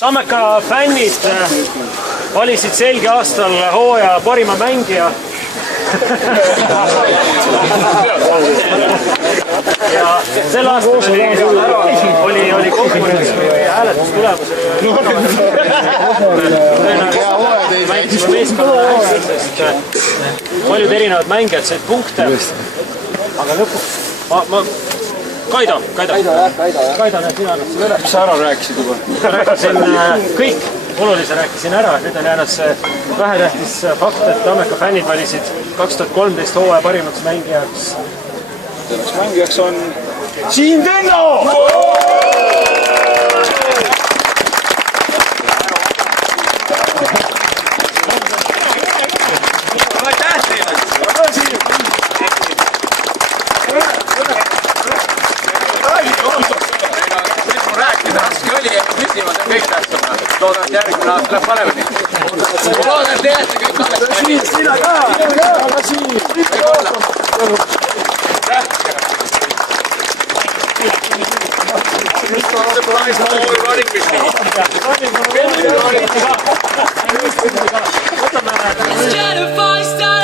Tammeka fännid valisid selge aastal hooaja parima mängija. Ja sel aastal oli konkurents või hääletustulemus. Mängisime meeskonna paljud erinevad mängijad said punkte. Aga lõpuks Kaido, näed, sina annad selle üle. Mis sa ära rääkisid juba? Rääkisin kõik olulise rääkisin ära. Nüüd on jäänud see vähetähtis fakt, et Tammeka fännid valisid 2013 hooaja parimaks mängijaks. Selleks mängijaks on Siim Tenno! Loodan, et järgmine aasta läheb paremini. Loodan, et teete kõik alles. Sina ka! Instead of 5 stars